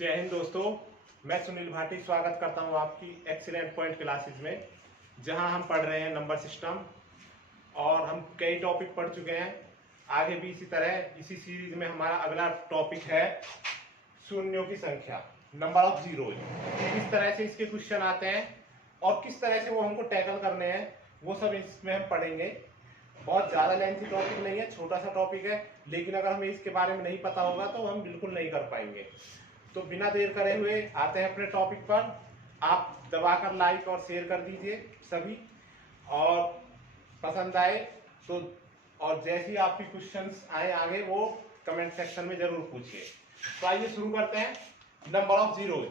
जय हिंद दोस्तों, मैं सुनील भाटी स्वागत करता हूं आपकी एक्सीलेंट पॉइंट क्लासेस में, जहां हम पढ़ रहे हैं नंबर सिस्टम। और हम कई टॉपिक पढ़ चुके हैं, आगे भी इसी तरह इसी सीरीज में हमारा अगला टॉपिक है शून्यों की संख्या, नंबर ऑफ जीरोज। किस तरह से इसके क्वेश्चन आते हैं और किस तरह से वो हमको टैकल करने हैं, वो सब इसमें हम पढ़ेंगे। बहुत ज़्यादा लेंथी टॉपिक नहीं है, छोटा सा टॉपिक है, लेकिन अगर हमें इसके बारे में नहीं पता होगा तो हम बिल्कुल नहीं कर पाएंगे। तो बिना देर करे हुए आते हैं अपने टॉपिक पर। आप दबाकर लाइक और शेयर कर दीजिए सभी, और पसंद आए तो, और जैसे ही आपकी क्वेश्चंस आए आगे वो कमेंट सेक्शन में जरूर पूछिए। तो आइए शुरू करते हैं। नंबर ऑफ जीरोज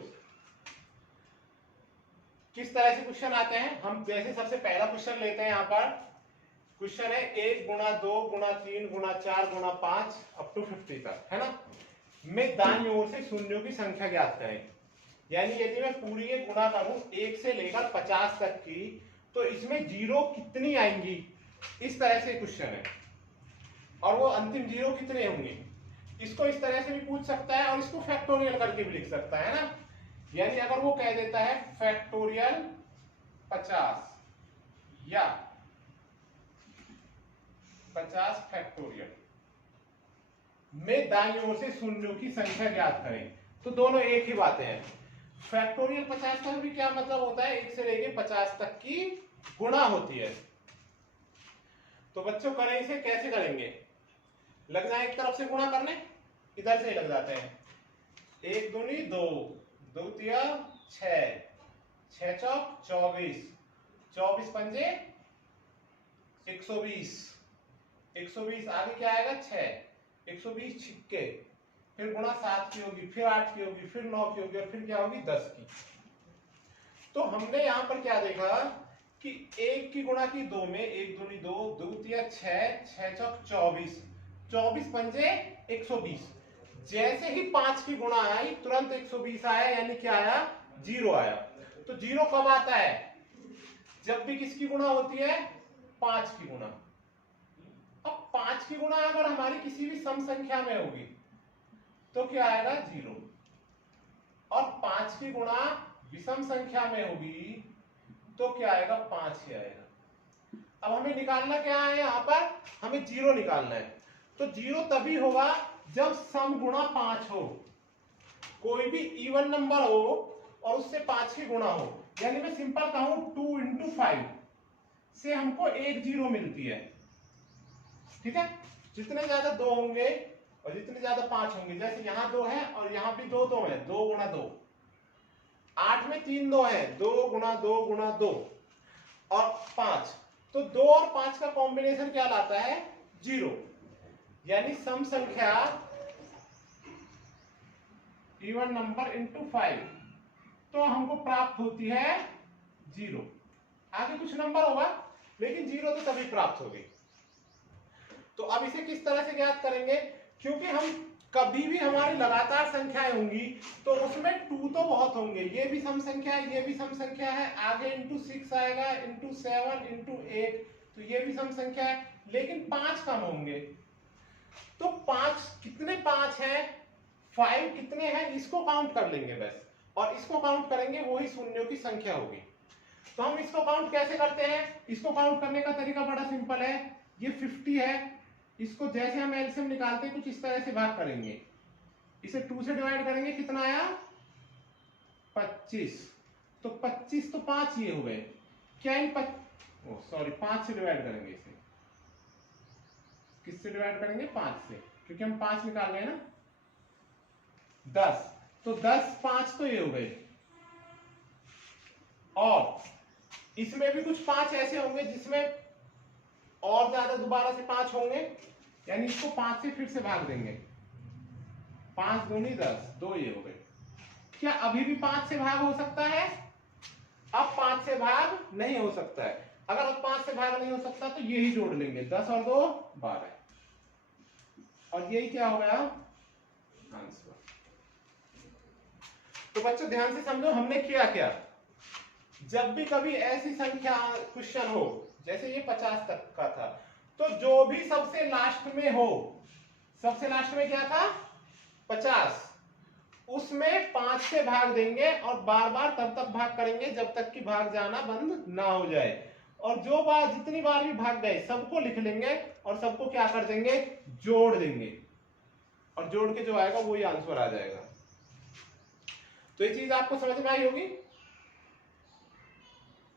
किस तरह से क्वेश्चन आते हैं, हम जैसे सबसे पहला क्वेश्चन लेते हैं। यहाँ पर क्वेश्चन है 1 गुणा 2 गुणा 3 गुणा 4 गुणा 5 अप टू 50 तक, है ना। में दाईं ओर से शून्यों की संख्या ज्ञात करें। यानी यदि मैं पूरी के गुणा करूं 1 से लेकर 50 तक की, तो इसमें जीरो कितनी आएंगी, इस तरह से क्वेश्चन है। और वो अंतिम जीरो कितने होंगे, इसको इस तरह से भी पूछ सकता है और इसको फैक्टोरियल करके भी लिख सकता है ना। यानी अगर वो कह देता है फैक्टोरियल 50 या 50 फैक्टोरियल में दाईं ओर से शून्यों की संख्या ज्ञात करें, तो दोनों एक ही बातें हैं। फैक्टोरियल 50 का भी क्या मतलब होता है, 1 से लेके 50 तक की गुणा होती है। तो बच्चों करें, इसे कैसे करेंगे, लग जाए एक तरफ से गुणा करने, इधर से लग जाते हैं। 1 दूनी 2, 2 तिया 6, 6 चौक 24, 24 पंजे 120, 120 आगे क्या आएगा 6, 120 छिक्के, फिर गुणा 7 की होगी, फिर 8 की होगी, फिर 9 की होगी, और फिर क्या होगी 10 की। तो हमने यहां पर क्या देखा कि 1 की गुणा की 2 में 1 दूनी 2, 2 तिया 6, 6 चौक 24, 24 पंजे 120। जैसे ही 5 की गुणा आई तुरंत 120 आया, यानी क्या आया, जीरो आया। तो जीरो कब आता है, जब भी किसकी गुणा होती है, 5 की गुणा। अब 5 की गुणा अगर हमारी किसी भी सम संख्या में होगी तो क्या आएगा, जीरो। और 5 की गुणा विषम संख्या में होगी तो क्या आएगा, 5 ही आएगा। अब हमें निकालना क्या है, यहां पर हमें जीरो निकालना है। तो जीरो तभी होगा जब सम गुणा 5 हो, कोई भी इवन नंबर हो और उससे 5 की गुणा हो। यानी मैं सिंपल कहूं 2 × 5 से हमको एक जीरो मिलती है, ठीक है। जितने ज्यादा 2 होंगे और जितने ज्यादा 5 होंगे, जैसे यहां 2 है और यहां भी 2 2 है, 2 गुणा 2, 8 में 3 2 है, 2 गुणा 2 गुणा 2 और 5। तो 2 और 5 का कॉम्बिनेशन क्या लाता है, जीरो। यानी सम संख्या इवन नंबर इंटू 5, तो हमको प्राप्त होती है जीरो। आगे कुछ नंबर होगा लेकिन जीरो तो तभी प्राप्त होगी। तो अब इसे किस तरह से ज्ञात करेंगे, क्योंकि हम कभी भी हमारी लगातार संख्याएं होंगी तो उसमें 2 तो बहुत होंगे, ये भी सम संख्या है, ये भी सम संख्या है, आगे इंटू 6 आएगा, इंटू 7, इंटू 8, तो ये भी सम संख्या है, लेकिन 5 कम होंगे। तो 5 कितने 5 हैं, 5 कितने हैं, इसको काउंट कर लेंगे बस, और इसको काउंट करेंगे, वही शून्यों की संख्या होगी। तो हम इसको काउंट कैसे करते हैं, इसको काउंट करने का तरीका बड़ा सिंपल है। ये 50 है, इसको जैसे हम एलसीएम निकालते हैं कुछ इस तरह से भाग करेंगे, इसे 2 से डिवाइड करेंगे, कितना आया 25। तो 25 तो 5 ये हो गए, क्या इन 5 से डिवाइड करेंगे, इसे किससे डिवाइड करेंगे, 5 से, क्योंकि हम 5 निकाल रहे हैं ना। 10, तो 10 5 तो ये हो गए, और इसमें भी कुछ 5 ऐसे होंगे जिसमें और ज्यादा दोबारा से 5 होंगे, यानी इसको 5 से फिर से भाग देंगे, 5 दूनी 10, 2 ये हो गए। क्या अभी भी 5 से भाग हो सकता है, अब 5 से भाग नहीं हो सकता है। अगर अब 5 से भाग नहीं हो सकता तो ये ही जोड़ लेंगे, 10 और 2 12, और यही क्या हो गया आंसर। तो बच्चों ध्यान से समझो हमने किया क्या। जब भी कभी ऐसी संख्या क्वेश्चन हो, जैसे ये 50 तक का था, तो जो भी सबसे लास्ट में हो, सबसे लास्ट में क्या था 50, उसमें 5 से भाग देंगे और बार बार तब तक भाग करेंगे जब तक कि भाग जाना बंद ना हो जाए। और जो बार जितनी बार भी भाग गए सबको लिख लेंगे और सबको क्या कर देंगे, जोड़ देंगे, और जोड़ के जो आएगा वही आंसर आ जाएगा। तो ये चीज आपको समझ में आई होगी।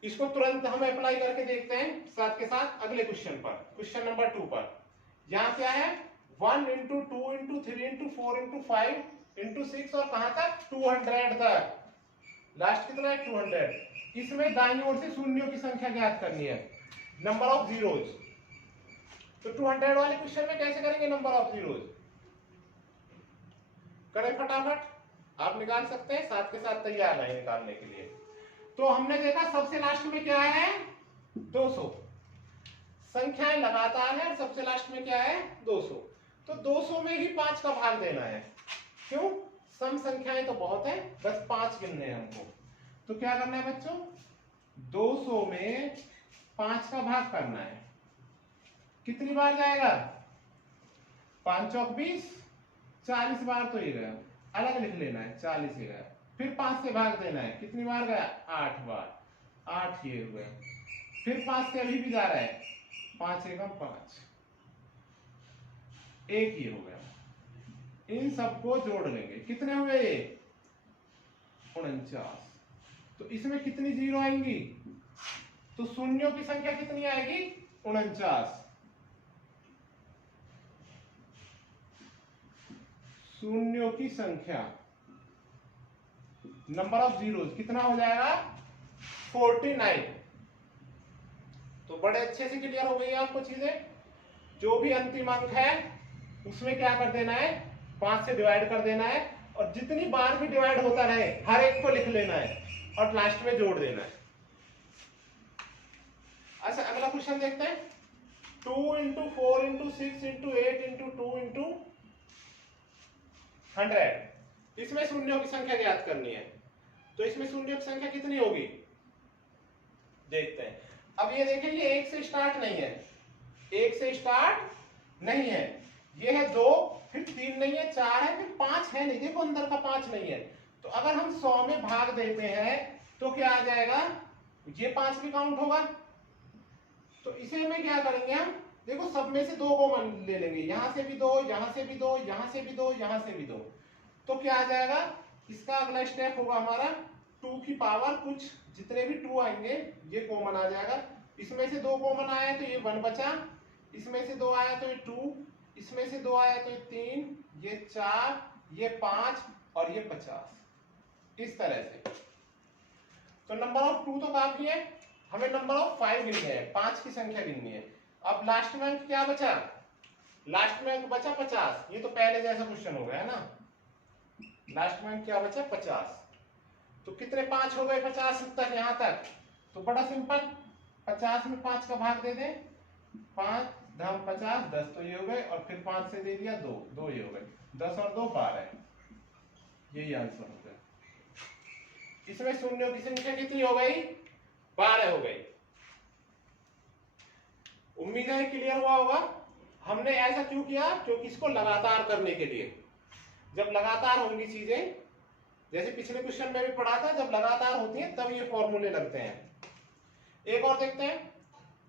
इसको तुरंत हम अप्लाई करके देखते हैं साथ के साथ अगले क्वेश्चन पर, क्वेश्चन नंबर 2 पर। यहां क्या है, 1 into 2 into 3 into 4 into 5 into 6 और कहां तक 200 तक, लास्ट कितना है 200। इसमें दाईं ओर से शून्यों की संख्या ज्ञात करनी है, नंबर ऑफ जीरोज। तो 200 वाले क्वेश्चन में कैसे करेंगे नंबर ऑफ जीरोज, करें फटाफट, आप निकाल सकते हैं, साथ के साथ तैयार है निकालने के लिए। तो हमने देखा सबसे लास्ट में क्या है 200, संख्याएं लगातार है और सबसे लास्ट में क्या है 200। तो 200 में ही 5 का भाग देना है, क्यों, सम संख्याएं तो बहुत है, बस 5 गिनने हैं हमको। तो क्या करना है बच्चों, 200 में 5 का भाग करना है। कितनी बार जाएगा, 5 चौक 20, 40 बार तो ये गया, अलग लिख लेना है 40 ही गया। फिर 5 से भाग देना है, कितनी बार गया 8 बार, 8 ये हुए। फिर 5 से अभी भी जा रहा है, 5 एकम 5, 1 ये हो गया। इन सबको जोड़ लेंगे, कितने हुए ये 49। तो इसमें कितनी जीरो आएंगी, तो शून्यों की संख्या कितनी आएगी 49। शून्यों की संख्या, नंबर ऑफ जीरोज कितना हो जाएगा 49। तो बड़े अच्छे से क्लियर हो गई आपको चीजें। जो भी अंतिम अंक है उसमें क्या कर देना है, 5 से डिवाइड कर देना है, और जितनी बार भी डिवाइड होता रहे हर एक को लिख लेना है और लास्ट में जोड़ देना है। अच्छा अगला क्वेश्चन देखते हैं, 2 into 4 into 6 into 8 into 2 into 100। इसमें शून्यों की संख्या ज्ञात करनी है। तो इसमें शून्यों की संख्या कितनी होगी देखते हैं। अब ये देखिए ये 1 से स्टार्ट नहीं है, 1 से स्टार्ट नहीं है, ये है 2, फिर 3 नहीं है, 4 है, फिर 5 है नहीं, देखो अंदर का 5 नहीं है। तो अगर हम 100 में भाग देते हैं तो क्या आ जाएगा, ये 5 भी काउंट होगा। तो इसे में क्या करेंगे हम, देखो सब में से 2 कॉमन ले लेंगे, यहां से भी 2, यहां से भी 2, यहां से भी 2, यहां से भी 2। तो क्या आ जाएगा, इसका अगला स्टेप होगा हमारा 2 की पावर कुछ, जितने भी 2 आएंगे ये कॉमन आ जाएगा। इसमें से 2 कॉमन आया तो ये 1 बचा, इसमें से 2 आया तो ये 2, इसमें से 2 आया तो ये 3, ये 4, ये 5 और ये 50, इस तरह से। तो नंबर ऑफ 2 तो काफी है, हमें नंबर ऑफ 5 गिनने हैं, 5 की संख्या गिननी है। अब लास्ट में अंक क्या बचा, लास्ट में अंक बचा 50। ये तो पहले जैसा क्वेश्चन हो गया है ना, लास्ट में अंक क्या बचा 50। तो कितने 5 हो गए 50 तक, यहां तक। तो बड़ा सिंपल, 50 में 5 का भाग दे दें, 5 धम 50 10, तो ये हो गए, और फिर 5 से दे दिया 2, 2 ये हो गए, 10 और 2 12, यही आंसर हो गया। इसमें शून्यों की संख्या कितनी हो गई 12 हो गई। उम्मीद है क्लियर हुआ होगा। हमने ऐसा क्यों किया, क्योंकि इसको लगातार करने के लिए, जब लगातार होंगी चीजें, जैसे पिछले क्वेश्चन में भी पढ़ा था, जब लगातार होती है तब ये फॉर्मूले लगते हैं। एक और देखते हैं,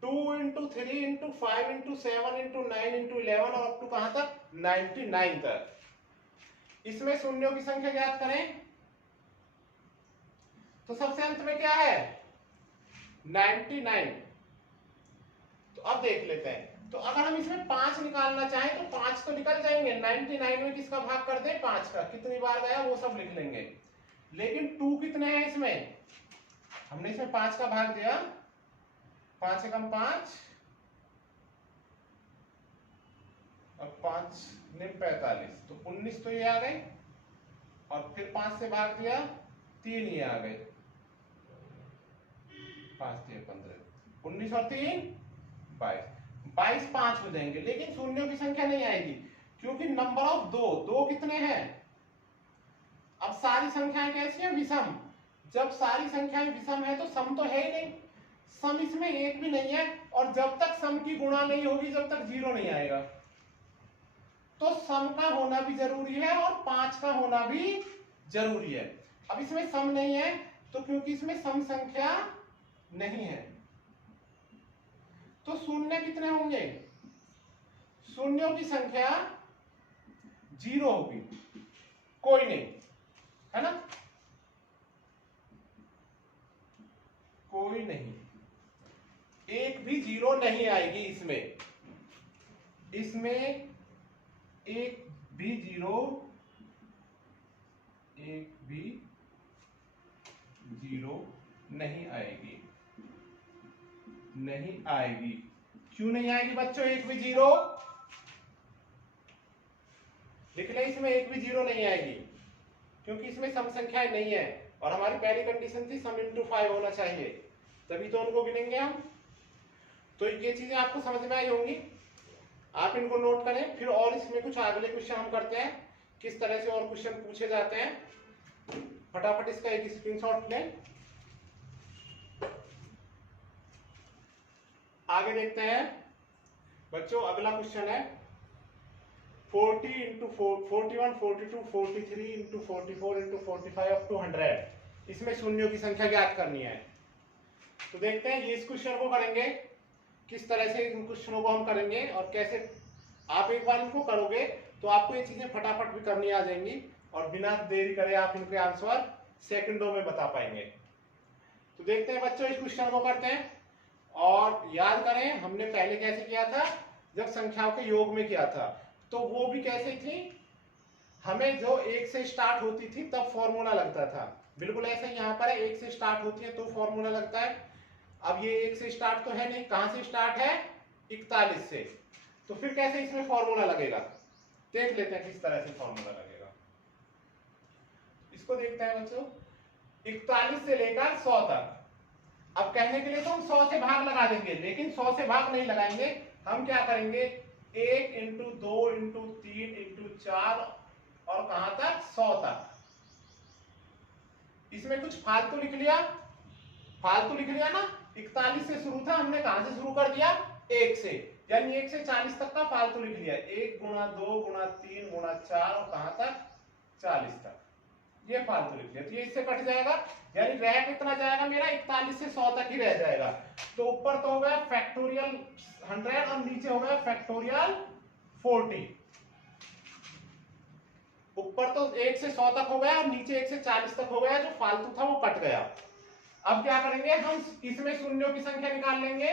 2 into 3 into 5 into 7 into 9 into 11 और अप टू कहां तक 99 तक। इसमें शून्यों की संख्या ज्ञात करें। तो सबसे अंत में क्या है 99। तो अब देख लेते हैं, तो अगर हम इसमें 5 निकालना चाहें तो 5 तो निकल जाएंगे, 99 में किसका भाग कर दें 5 का, कितनी बार गया वो सब लिख लेंगे। लेकिन 2 कितने हैं इसमें, हमने इसमें 5 का भाग दिया, 5 एकम 5 और 5 ने 45, तो 19 तो ये आ गए, और फिर 5 से भाग दिया 3 ये आ गए, 5 3 15, 19 और 3 22, 22 5 हो जाएंगे। लेकिन शून्यों की संख्या नहीं आएगी, क्योंकि नंबर ऑफ 2 कितने हैं। अब सारी संख्याएं कैसी हैं विषम, जब सारी संख्याएं विषम है तो सम तो है ही नहीं, सम इसमें एक भी नहीं है, और जब तक सम की गुणा नहीं होगी जब तक 0 नहीं आएगा। तो सम का होना भी जरूरी है और 5 का होना भी जरूरी है। अब इसमें सम नहीं है, तो क्योंकि इसमें सम संख्या नहीं है, तो शून्य कितने होंगे? शून्यों की संख्या 0 होगी, कोई नहीं, है ना, कोई नहीं, एक भी 0 नहीं आएगी इसमें, इसमें एक भी 0 नहीं आएगी, नहीं आएगी। क्यों नहीं आएगी बच्चों एक भी 0? लिख ले, इसमें एक भी 0 नहीं आएगी, क्योंकि इसमें सम संख्याएं नहीं है, और हमारी पहली कंडीशन थी सम इंटू 5 होना चाहिए, तभी तो उनको गिनेंगे हम। तो ये चीजें आपको समझ में आई होंगी, आप इनको नोट करें। फिर और इसमें कुछ अगले क्वेश्चन हम करते हैं, किस तरह से और क्वेश्चन पूछे जाते हैं। फटाफट इसका एक स्क्रीनशॉट लें, आगे देखते हैं बच्चों। अगला क्वेश्चन है 40 into 41, 42, 43 into 44 into 45 up to 100। इसमें शून्यों की संख्या ज्ञात करनी है। तो देखते हैं ये इस क्वेश्चन को करेंगे, किस तरह से इन क्वेश्चनों को हम करेंगे और कैसे। आप एक बार इनको करोगे तो आपको ये चीजें फटाफट भी करनी आ जाएंगी, और बिना देरी करे आप इनके आंसर सेकंडों में बता पाएंगे। तो देखते हैं बच्चों, इस क्वेश्चन को करते हैं। और याद करें हमने पहले कैसे किया था, जब संख्याओं के योग में किया था, तो वो भी कैसे थी, हमें जो 1 से स्टार्ट होती थी तब फॉर्मूला लगता था। बिल्कुल ऐसे ही यहाँ पर है, 1 से स्टार्ट होती है तो फॉर्मूला लगता है। अब ये 1 से स्टार्ट तो है नहीं, कहां से स्टार्ट है? 41 से। तो फिर कैसे इसमें फॉर्मूला लगेगा, देख लेते हैं किस तरह से फॉर्मूला लगेगा। इसको देखते हैं बच्चों, 41 से लेकर 100 तक। अब कहने के लिए तो हम 100 से भाग लगा देंगे, लेकिन 100 से भाग नहीं लगाएंगे। हम क्या करेंगे, 1 इंटू 2 इंटू 3 इंटू 4 और कहां तक? 100 तक। इसमें कुछ फालतू लिख लिया, फालतू लिख लिया ना। 41 से शुरू था, हमने कहां से शुरू कर दिया? 1 से, यानी 1 से 40 तक का फालतू लिख लिया। 1 गुणा 2 गुणा 3 गुणा 4 और कहां तक? 40 तक। ये फालतू लिख लिया, तो ये इससे कट जाएगा, यानी रह कितना जाएगा मेरा? 41 से 100 तक ही रह जाएगा। तो ऊपर तो हो गया फैक्टोरियल 100 और नीचे हो गया फैक्टोरियल 40। ऊपर तो 1 से 100 तक हो गया और नीचे 1 से 40 तक हो गया, जो फालतू था वो कट गया। अब क्या करेंगे, हम इसमें शून्यों की संख्या निकाल लेंगे।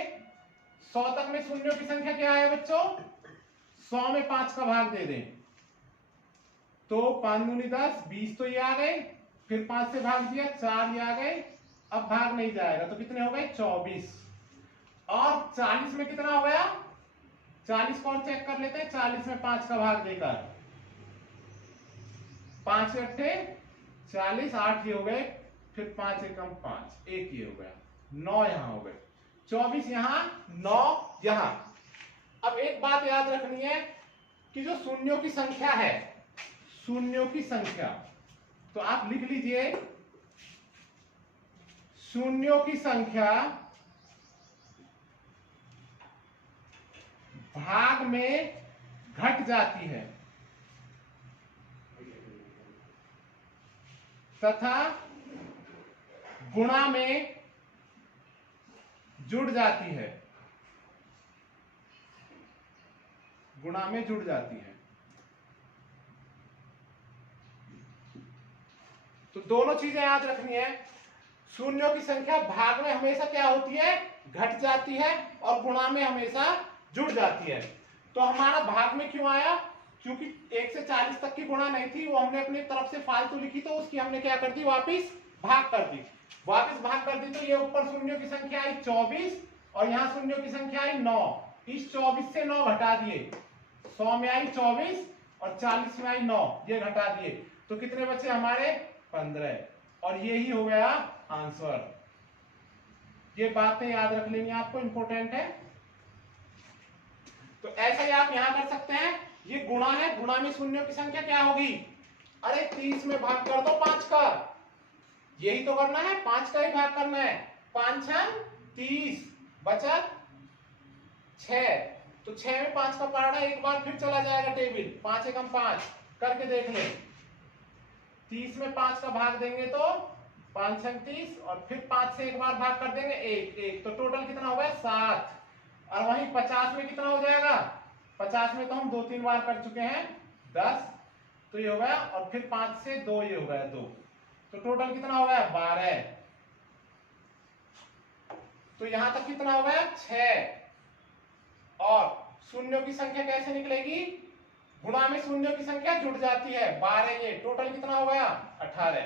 100 तक में शून्यों की संख्या क्या है बच्चों? 100 में 5 का भाग दे दें तो 5 दूनी 10, 20 तो ये आ गए, फिर 5 से भाग दिया 4 ये आ गए। अब भाग नहीं जाएगा तो कितने हो गए? 24। और 40 में कितना हो गया? 40 को और चेक कर लेते हैं, 40 में 5 का भाग देकर 5 अट्ठे 40, 8 ये हो गए, फिर 5 एकम 5, 1 ये हो गया, 9 यहां हो गए, 24 यहां, 9 यहां। अब एक बात याद रखनी है कि जो शून्यों की संख्या है, शून्यों की संख्या, तो आप लिख लीजिए, शून्यों की संख्या भाग में घट जाती है तथा गुणा में जुड़ जाती है, गुणा में जुड़ जाती है। तो दोनों चीजें याद रखनी है, शून्यों की संख्या भाग में हमेशा क्या होती है? घट जाती है, और गुणा में हमेशा जुड़ जाती है। तो हमारा भाग में क्यों आया? क्योंकि 1 से 40 तक की गुणा नहीं थी, वो हमने अपनी तरफ से फालतू लिखी, तो उसकी हमने क्या कर दी? वापिस भाग कर दी। वापिस भाग कर दी तो ये ऊपर शून्यों की संख्या आई 24 और यहाँ शून्यों की संख्या आई 9। इस 24 से 9 घटा दिए, 100 में आई 24 और 40 में आई 9, ये घटा दिए, तो कितने बचे हमारे? 15। और यही हो गया आंसर। ये बातें याद रख लेंगे, आपको इंपॉर्टेंट है। तो ऐसे ही आप यहां कर सकते हैं, ये गुणा है, गुणा में शून्यों की संख्या क्या होगी? अरे 30 में भाग कर दो 5 का, यही तो करना है, 5 का ही भाग करना है। 5 छम 30, बचा 6, तो 6 में 5 का पहाड़ा एक बार फिर चला जाएगा टेबल, 5 एकम 5 करके देख ले, 30 में 5 का भाग देंगे तो 5 छंग 30, और फिर 5 से एक बार भाग कर देंगे 1, तो टोटल कितना हो गया 7। और वहीं 50 में कितना हो जाएगा, 50 में तो हम 2-3 बार कर चुके हैं 10, तो ये हो गया, और फिर 5 से 2 ये हो गया 2, तो टोटल कितना हो गया 12। तो यहां तक कितना हो गया 6। और शून्यों की संख्या कैसे निकलेगी, गुणा में शून्यों की संख्या जुड़ जाती है, 12 ये टोटल कितना हो गया 18।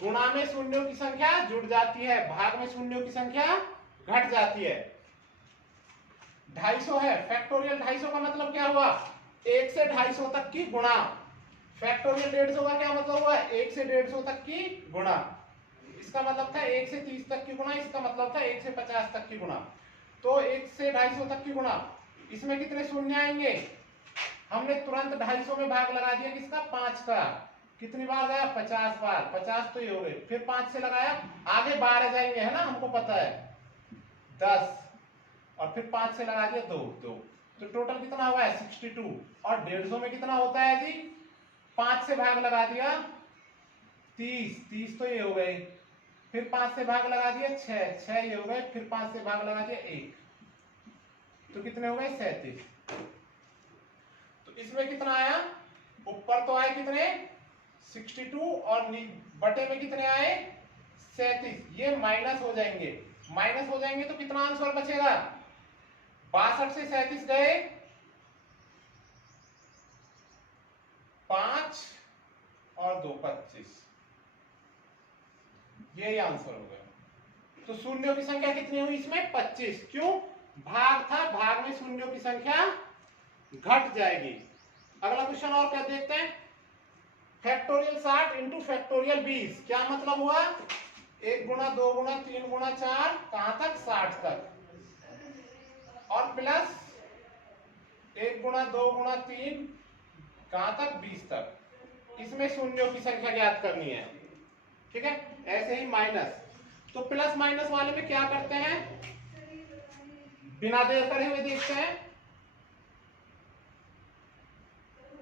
गुणा में शून्यों की संख्या जुड़ जाती है, भाग में शून्यों की संख्या घट जाती है। 250 है, फैक्टोरियल 250 का मतलब क्या हुआ, 1 से 250 तक की गुणा। फैक्टोरियल 150 का क्या मतलब हुआ, 1 से 150 तक की गुणा। इसका मतलब था 1 से 30 तक की गुणा, इसका मतलब था 1 से 50 तक की गुणा। तो 1 से 250 तक की गुणा, इसमें कितने शून्य आएंगे, हमने तुरंत 250 में भाग लगा दिया किसका, 5 का। कितनी बार गया 50 बार, 50 तो ये हो गए, फिर 5 से लगाया, आगे 12 जाएंगे है ना, हमको पता है 10, और फिर 5 से लगा दिया 2, तो टोटल कितना हुआ है 62। और 150 में कितना होता है जी, 5 से भाग लगा दिया 30 तो ये हो गए, फिर 5 से भाग लगा दिया 6 ये हो गए, फिर 5 से भाग लगा दिया 1, तो कितने हो गए 37। तो इसमें कितना आया, ऊपर तो आए कितने 62, और बटे में कितने आए 37। ये माइनस हो जाएंगे, माइनस हो जाएंगे तो कितना आंसर बचेगा, 62 से 37 गए 5 और 2 25, यही आंसर हो गया। तो शून्यों की संख्या कितनी हुई इसमें 25, क्यों, भाग था, भाग में शून्यों की संख्या घट जाएगी। अगला क्वेश्चन और क्या देखते हैं, फैक्टोरियल 60 इंटू फैक्टोरियल 20, क्या मतलब हुआ, 1 गुणा 2 गुणा 3 गुणा 4, कहां तक 60 तक, और प्लस 1 गुणा 2 गुणा 3 कहां तक 20 तक। इसमें शून्यों की संख्या ज्ञात करनी है, ठीक है। ऐसे ही माइनस, तो प्लस माइनस वाले में क्या करते हैं, बिना देर करे हुए देखते हैं,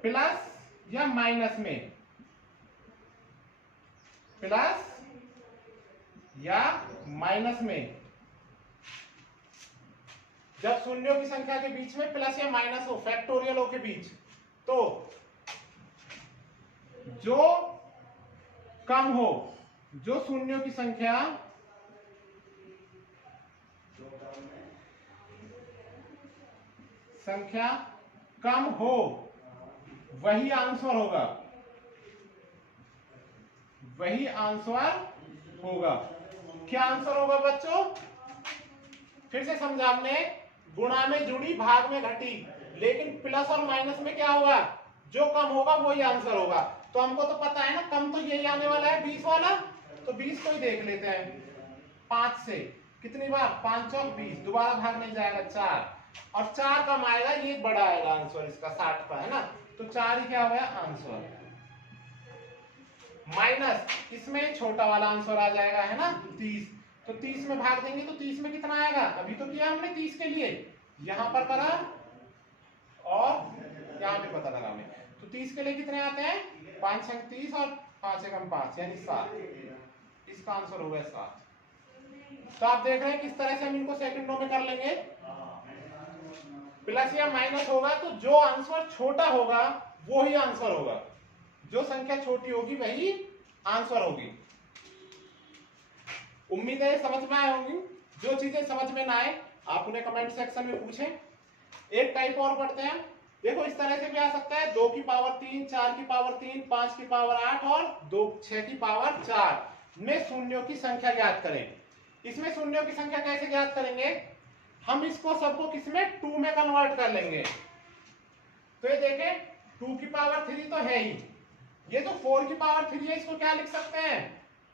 प्लस या माइनस में, प्लस या माइनस में, जब शून्यों की संख्या के बीच में प्लस या माइनस हो, फैक्टोरियलों के बीच, तो जो कम हो, जो शून्यों की संख्या कम हो वही आंसर होगा, वही आंसर होगा। क्या आंसर होगा बच्चों, फिर से समझा हमने, गुणा में जुड़ी भाग में घटी, लेकिन प्लस और माइनस में क्या होगा, जो कम होगा वही आंसर होगा। तो हमको तो पता है ना, कम तो यही आने वाला है 20 वाला, तो 20 को ही देख लेते हैं। 5 से कितनी बार, 5 और 20, दोबारा भाग नहीं जाएगा 4, और 4 कम आएगा, ये बड़ा आएगा आंसर इसका 60 का है ना, तो 4 ही क्या हो गया आंसर। माइनस, इसमें छोटा वाला आंसर आ जाएगा है ना 30, तो 30 में भाग देंगे तो 30 में कितना आएगा, अभी तो किया हमने 30 के लिए, यहां पर करा और यहां पे पता लगा हमें, तो 30 के लिए कितने आते हैं, 5 छंग 30 और 5 एकम 5 यानी 7, इसका आंसर हो गया 7। तो आप देख रहे हैं किस तरह से हम इनको सेकंडों में कर लेंगे, प्लस या माइनस होगा तो जो आंसर छोटा होगा वो ही आंसर होगा, जो संख्या छोटी होगी वही आंसर होगी। उम्मीद है समझ में आए होंगी, जो चीजें समझ में ना आए आप उन्हें कमेंट सेक्शन में पूछें। एक टाइप और पढ़ते हैं, देखो इस तरह से भी आ सकता है, 2 की पावर 3, 4 की पावर 3, 5 की पावर 8 और 6 की पावर 4 में शून्यों की संख्या ज्ञात करें। इसमें शून्यों की संख्या कैसे ज्ञात करेंगे, हम इसको सबको किसमें 2 में कन्वर्ट कर लेंगे। तो ये देखें 2 की पावर 3 तो है ही, ये जो 4 की पावर 3 है इसको क्या लिख सकते हैं,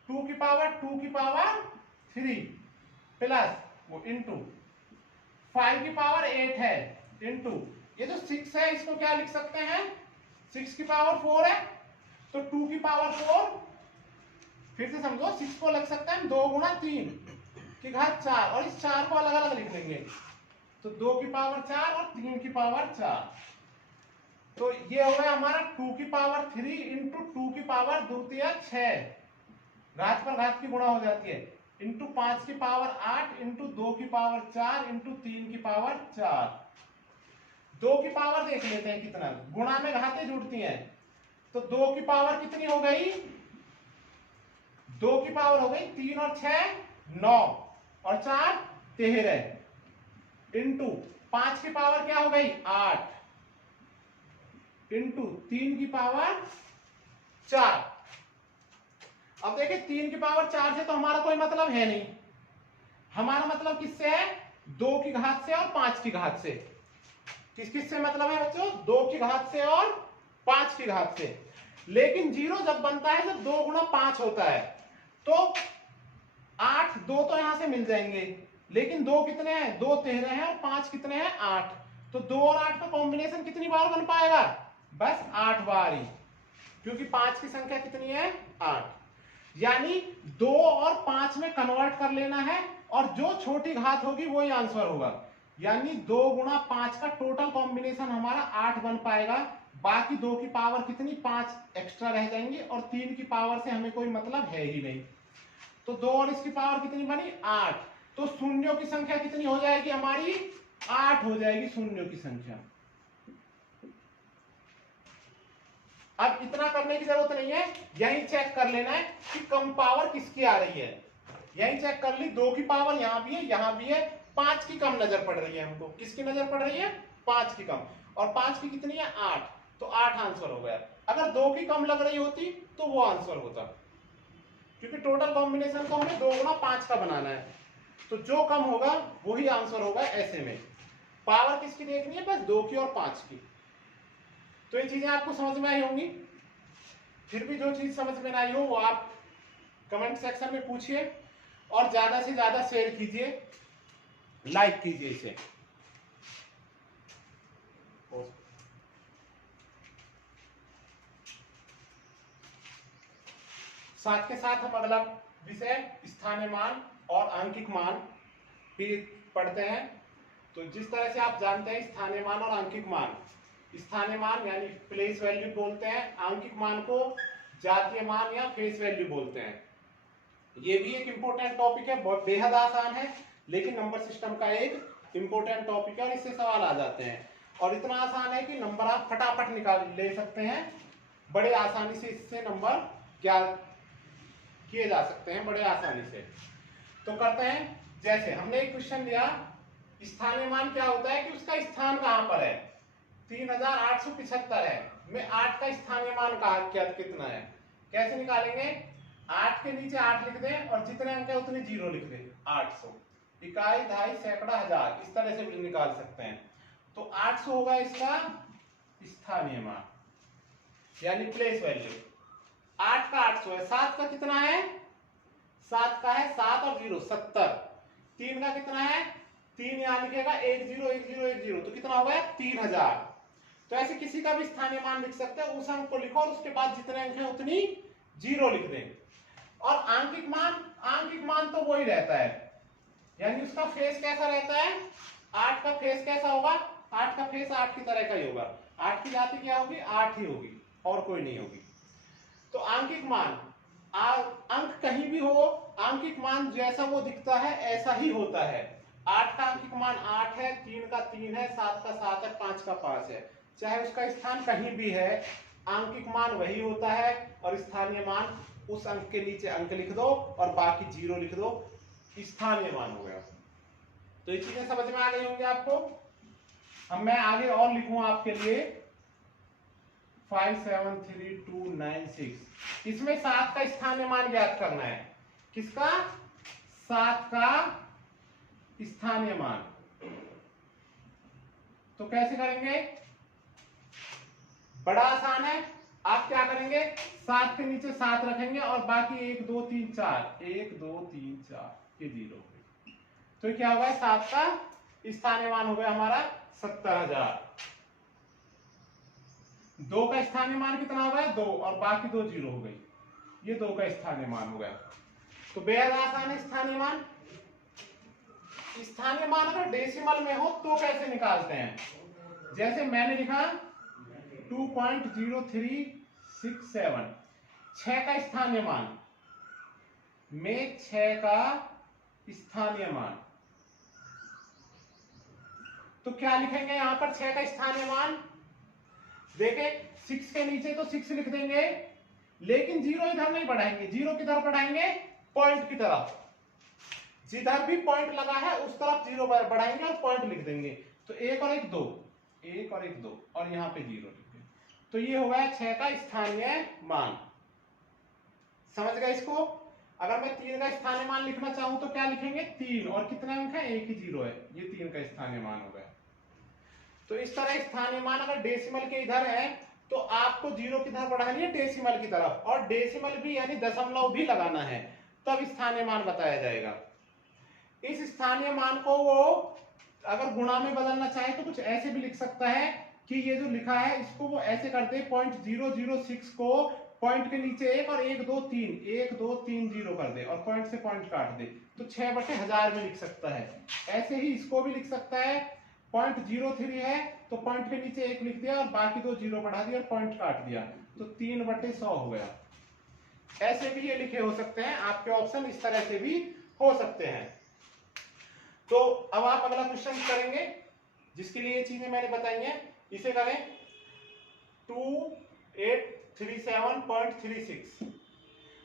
2 की पावर 3 प्लस वो इंटू 5 की पावर 8 है इंटू ये जो 6 है इसको क्या लिख सकते हैं, 6 की पावर 4 है तो 2 की पावर 4, फिर से समझो 6 को लग सकता है 2 गुणा 3 की घात 4, और इस 4 को अलग अलग लिख लेंगे, तो 2 की पावर 4 और 3 की पावर 4, तो ये हो गया हमारा 2 की पावर 3 इंटू 2 की पावर द्वितीय 6, घात पर घात की गुणा हो जाती है, इंटू 5 की पावर 8 इंटू 2 की पावर 4 इंटू 3 की पावर 4। 2 की पावर देख लेते हैं कितना, गुणा में घातें जुड़ती हैं, तो 2 की पावर कितनी हो गई, 2 की पावर हो गई 3 और 6 9 और 4 13 इंटू 5 की पावर क्या हो गई 8 इंटू 3 की पावर 4। अब देखिए 3 की पावर 4 से तो हमारा कोई मतलब है नहीं, हमारा मतलब किससे है, 2 की घात से और 5 की घात से। किस किस से मतलब है बच्चों, 2 की घात से और 5 की घात से। लेकिन जीरो जब बनता है जब 2 गुणा 5 होता है, तो 8 2 तो यहां से मिल जाएंगे, लेकिन 2 कितने हैं, 2 13 हैं और 5 कितने हैं 8, तो 2 और 8 का कॉम्बिनेशन कितनी बार बन पाएगा, बस 8 बार ही, क्योंकि 5 की संख्या कितनी है 8। यानी 2 और 5 में कन्वर्ट कर लेना है और जो छोटी घात होगी वही आंसर होगा। यानी 2 गुणा 5 का टोटल कॉम्बिनेशन हमारा 8 बन पाएगा, बाकी 2 की पावर कितनी 5 एक्स्ट्रा रह जाएंगी और 3 की पावर से हमें कोई मतलब है ही नहीं। तो 2 और इसकी पावर कितनी बनी 8, तो शून्यों की संख्या कितनी हो जाएगी हमारी 8 हो जाएगी शून्यों की संख्या। अब इतना करने की जरूरत नहीं है, यही चेक कर लेना है कि कम पावर किसकी आ रही है। यही चेक कर ली, 2 की पावर यहां भी है यहां भी है, 5 की कम नजर पड़ रही है हमको। किसकी नजर पड़ रही है 5 की कम, और 5 की कितनी है 8, तो 8 आंसर हो गया। अगर 2 की कम लग रही होती तो वो आंसर होता, क्योंकि टोटल कॉम्बिनेशन को हमें 2 गुणा 5 का बनाना है, तो जो कम होगा वही आंसर होगा। ऐसे में पावर किसकी देखनी है, बस 2 की और 5 की। तो ये चीजें आपको समझ में आई होंगी। फिर भी जो चीज समझ में ना आई हो वो आप कमेंट सेक्शन में पूछिए, और ज्यादा से ज्यादा शेयर कीजिए, लाइक कीजिए इसे। साथ के साथ हम अगला विषय स्थानीय मान और आंकिक मान भी पढ़ते हैं। तो जिस तरह से आप जानते हैं स्थानीय मान और आंकिक मान, स्थानीय मान यानी प्लेस वैल्यू बोलते हैं, आंकिक मान को जातीय मान या फेस वैल्यू बोलते हैं। ये भी एक इंपॉर्टेंट टॉपिक है, बहुत बेहद आसान है, लेकिन नंबर सिस्टम का एक इंपॉर्टेंट टॉपिक है और इससे सवाल आ जाते हैं। और इतना आसान है कि नंबर आप फटाफट निकाल ले सकते हैं, बड़े आसानी से इससे नंबर क्या किए जा सकते हैं बड़े आसानी से। तो करते हैं, जैसे हमने एक क्वेश्चन लिया, स्थानीय मान क्या होता है कि उसका स्थान कहां पर है, 3875 है, में 8 का स्थानीय मान क्या कितना है। कैसे निकालेंगे, 8 के नीचे 8 लिख दें और जितने अंक है उतने जीरो लिख दें। 800 इकाई दहाई सैकड़ा हजार, इस तरह से भी निकाल सकते हैं। तो 800 होगा इसका स्थानीय मान यानी प्लेस वैल्यू। 8 का 800 है, 7 का कितना है, 7 का है 7 और 0 70, 3 का कितना है 3 यहां लिखेगा 101010, तो कितना होगा 3000। तो ऐसे किसी का भी स्थानीय मान लिख सकते हैं, उस अंक को लिखो और उसके बाद जितने अंक है उतनी जीरो लिख दें। और आंकिक मान तो वही रहता है, यानी उसका फेस कैसा रहता है, 8 का फेस कैसा होगा, 8 का फेस 8 की तरह का ही होगा। 8 की जाति क्या होगी 8 ही होगी और कोई नहीं होगी। तो आंकिक मान अंक कहीं भी हो, आंकिक मान जैसा वो दिखता है ऐसा ही होता है। 8 का आंकिक मान 8 है, 3 का 3 है, 7 का 7 है, 5 का 5 है, चाहे उसका स्थान कहीं भी है आंकिक मान वही होता है। और स्थानीय मान उस अंक के नीचे अंक लिख दो और बाकी जीरो लिख दो, स्थानीय मान हो गया। तो ये चीजें समझ में आ गई होंगी आपको। अब मैं आगे और लिखूं आपके लिए 573,296, इसमें 7 का स्थानीय मान ज्ञात करना है। किसका, 7 का स्थानीय मान। तो कैसे करेंगे, बड़ा आसान है। आप क्या करेंगे, 7 के नीचे 7 रखेंगे और बाकी 1 2 3 4 1 2 3 4 ये जीरो। तो क्या होगा 7 का स्थानीय मान हो गया हमारा 70,000। 2 का स्थानीय मान कितना हो गया 2 और बाकी 2 जीरो हो गई, ये 2 का स्थानीय मान हो गया। तो बेहद आसान है स्थानीय मान। स्थानीय मान अगर डेसिमल में हो तो कैसे निकालते हैं, जैसे मैंने लिखा 2.0367 6 का स्थानीय मान में 6 का स्थानीय मान। तो क्या लिखेंगे यहां पर 6 का स्थानीय मान? देखें 6 के नीचे तो 6 लिख देंगे, लेकिन 0 इधर नहीं बढ़ाएंगे। 0 किधर बढ़ाएंगे? पॉइंट की तरफ। जिधर भी पॉइंट लगा है उस तरफ 0 बढ़ाएंगे और पॉइंट लिख देंगे। तो 1 और 1 2, 1 और 1 2, और यहाँ पे 0 लिख देंगे। तो ये हो गया 6 का स्थानीय मान। समझ गए इसको? अगर मैं 3 का स्थानीय मान लिखना चाहूं तो क्या लिखेंगे? 3 और कितने अंक है? 1 ही 0 है। ये 3 का स्थानीय मान हो गया। तो इस तरह स्थानीय मान अगर डेसिमल के इधर है तो आपको 0 किधर बढ़ानी है? डेसिमल की तरफ, और डेसिमल भी यानी दशमलव भी लगाना है, तब स्थानीय मान बताया जाएगा। इस स्थानीय मान को वो अगर गुणा में बदलना चाहे तो कुछ ऐसे भी लिख सकता है कि ये जो लिखा है इसको वो ऐसे करते 0.006 को पॉइंट के नीचे 1 और 1 2 3 1 2 3 0 कर दे और पॉइंट से पॉइंट काट दे, तो 6/1000 में लिख सकता है। ऐसे ही इसको भी लिख सकता है 0.03 है तो पॉइंट के नीचे 1 लिख दिया और बाकी 2 0 बढ़ा दिया और पॉइंट काट दिया, तो 3/100 हो गया। ऐसे भी ये लिखे हो सकते हैं, आपके ऑप्शन इस तरह से भी हो सकते हैं। तो अब आप अगला क्वेश्चन करेंगे जिसके लिए ये चीजें मैंने बताई हैं, इसे करें 2837.36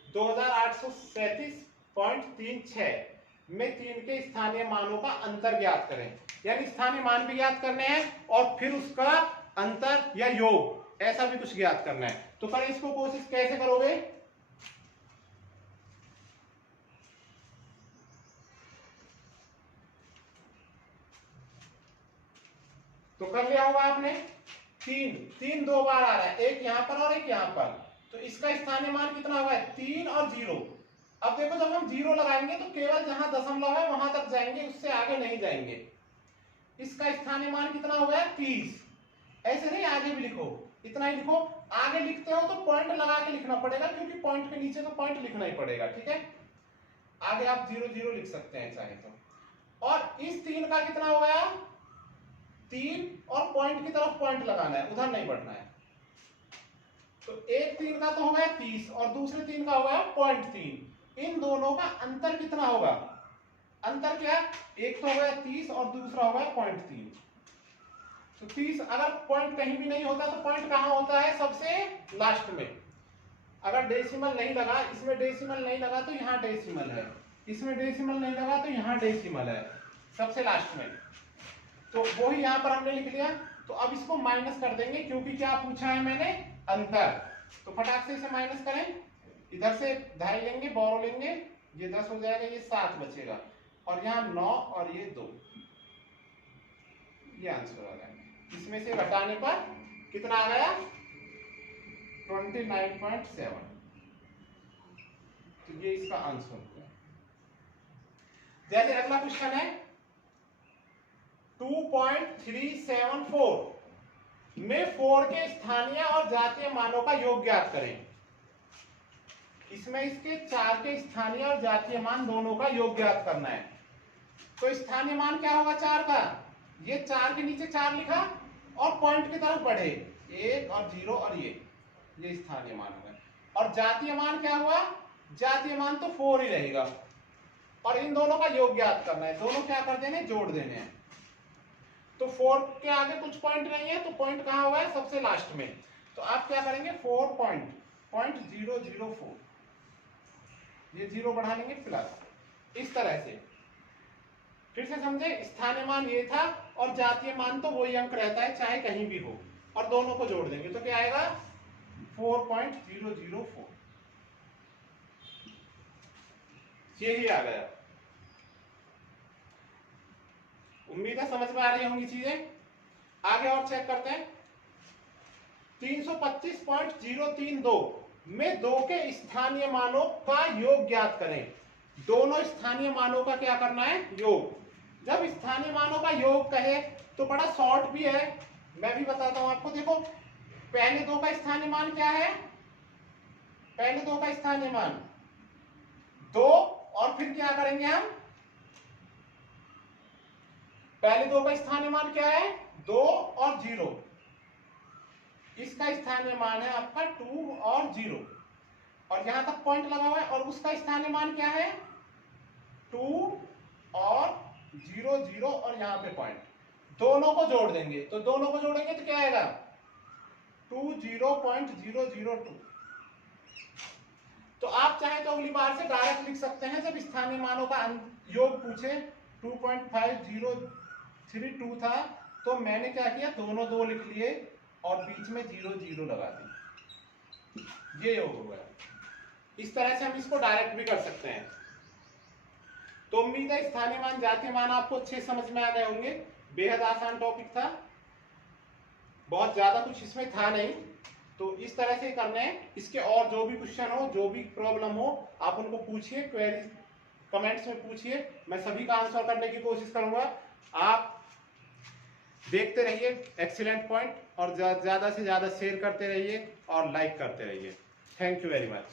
2837.36 में 3 के स्थानीय मानों का अंतर ज्ञात करें। यानी स्थानीय मान भी ज्ञात करने हैं और फिर उसका अंतर या योग ऐसा भी कुछ ज्ञात करना है। तो करें इसको, कोशिश कैसे करोगे? तो कर लिया होगा आपने। 3 2 बार आ रहा है, एक यहां पर और एक यहां पर, तो इसका स्थानीय मान कितना होगा? 3 और 0। अब देखो जब हम 0 लगाएंगे तो केवल जहां दशमलव है वहां तक जाएंगे, उससे आगे नहीं जाएंगे। इसका स्थानीय मान कितना हो गया? 30। ऐसे नहीं, आगे भी लिखो, इतना ही लिखो। आगे लिखते हो तो पॉइंट लगा के लिखना पड़ेगा, क्योंकि पॉइंट के नीचे तो पॉइंट लिखना ही पड़ेगा, ठीक है? आगे आप 0 0 लिख सकते हैं चाहे तो। और इस 3 का कितना हो गया? 3 और पॉइंट की तरफ पॉइंट लगाना है, उधर नहीं बढ़ना है। तो एक 3 का तो हो गया 30 और दूसरे 3 का हो गया 0.3। इन दोनों का अंतर कितना होगा? अंतर क्या? एक तो हो गया 30 और दूसरा हो गया 0.3। तो 30, अगर पॉइंट कहीं भी नहीं होता तो पॉइंट कहां होता है? सबसे लास्ट में। अगर डेसिमल नहीं लगा, इसमें डेसिमल नहीं लगा तो यहाँ डेसिमल है, इसमें डेसिमल नहीं लगा तो यहाँ डेसिमल है, सबसे लास्ट में। तो वो ही यहाँ पर हमने लिख लिया। तो अब इसको माइनस कर देंगे, क्योंकि क्या पूछा है मैंने? अंतर। तो फटाक से इसे माइनस करें, इधर से 2.5 लेंगे, बोरो लेंगे, ये 10 हो जाएगा, ये 7 बचेगा, और यहाँ 9 और ये 2, ये आंसर आ जाएगा। इसमें से घटाने पर कितना आ गया? 29.7। तो ये इसका आंसर हो गया। जैसे अगला क्वेश्चन है 2.374 में 4 के स्थानीय और जातीय मानों का योग ज्ञात करें। इसमें इसके 4 के स्थानीय और जातीय मान दोनों का योग ज्ञात करना है। तो स्थानीय मान क्या होगा 4 का? ये 4 के नीचे 4 लिखा और पॉइंट की तरफ बढ़े, 1 और 0 और ये स्थानीय मान होगा। और जातीय मान क्या हुआ? जातीय मान तो 4 ही रहेगा, और इन दोनों का योग ज्ञात करना है। दोनों क्या कर देने? जोड़ देने हैं। तो 4 के आगे कुछ पॉइंट नहीं है, तो पॉइंट कहां होगा? सबसे लास्ट में। तो आप क्या करेंगे? 4.004, ये 0 बढ़ा लेंगे प्लस, इस तरह से। फिर से समझे, स्थानीय मान ये था और जातीय मान तो वही अंक रहता है चाहे कहीं भी हो, और दोनों को जोड़ देंगे तो क्या आएगा? 4.004, यही आ गया। उम्मीद है समझ में आ रही होंगी चीजें। आगे और चेक करते हैं। 325.032 में 2 के स्थानीय मानों का योग ज्ञात करें। दोनों स्थानीय मानों का क्या करना है? योग। जब स्थानीय मानों का योग कहे तो बड़ा शॉर्ट भी है, मैं भी बताता हूं आपको। देखो, पहले 2 का स्थानीय मान क्या है? पहले 2 का स्थानीय मान 2, और फिर क्या करेंगे हम? पहले 2 का स्थानीय मान क्या है? 2 और 0। इसका स्थानीय मान है आपका 2 और 0, और यहां तक पॉइंट लगा हुआ है, और उसका स्थानीय मान क्या है 2 और 0 0, और यहाँ पे पॉइंट, दोनों को जोड़ देंगे, तो दोनों को जोड़ेंगे तो क्या आएगा 20.002। तो आप चाहे तो अगली बार से डायरेक्ट लिख सकते हैं, जब स्थानीय मानों का योग पूछे 2.5032 था, तो मैंने क्या किया, दोनों 2 लिख लिए और बीच में 0 0 लगा दी, ये योग हो गया। इस तरह से हम इसको डायरेक्ट भी कर सकते हैं। तो उम्मीद है स्थानीय मान जातीय मान आपको अच्छे समझ में आ गए होंगे। बेहद आसान टॉपिक था, बहुत ज्यादा कुछ इसमें था नहीं, तो इस तरह से करने हैं। इसके और जो भी क्वेश्चन हो, जो भी प्रॉब्लम हो, आप उनको पूछिए, क्वेरी कमेंट्स में पूछिए, मैं सभी का आंसर करने की कोशिश करूंगा। आप देखते रहिए एक्सीलेंट पॉइंट, और ज्यादा से ज्यादा शेयर करते रहिए और लाइक करते रहिए। Thank you very much.